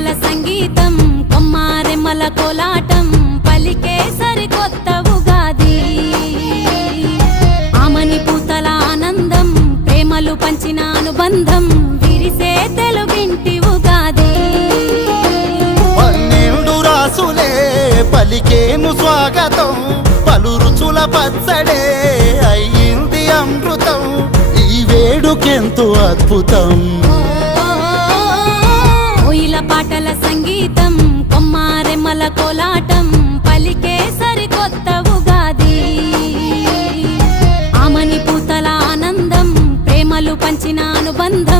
పాటల సంగీతం కొమ్మారెమ్మల కోలాటం పలికే సరికొత్త ఉగాది ఆమని పూతల ఆనందం ప్రేమలు పంచిన అనుబంధం విరిసే తెలుగింటి ఉగాది 12 రాసులే పలికేను స్వాగతం పలు రుచుల పచ్చడే అయ్యింది అమృతం ఈ వేడుకెంతో అద్భుతం కోయిల పాటల సంగీతం కొమ్మారెమ్మల కోలాటం పలికే సరికొత్త ఉగాది ఆమని పూతల ఆనందం ప్రేమలు పంచిన అనుబంధం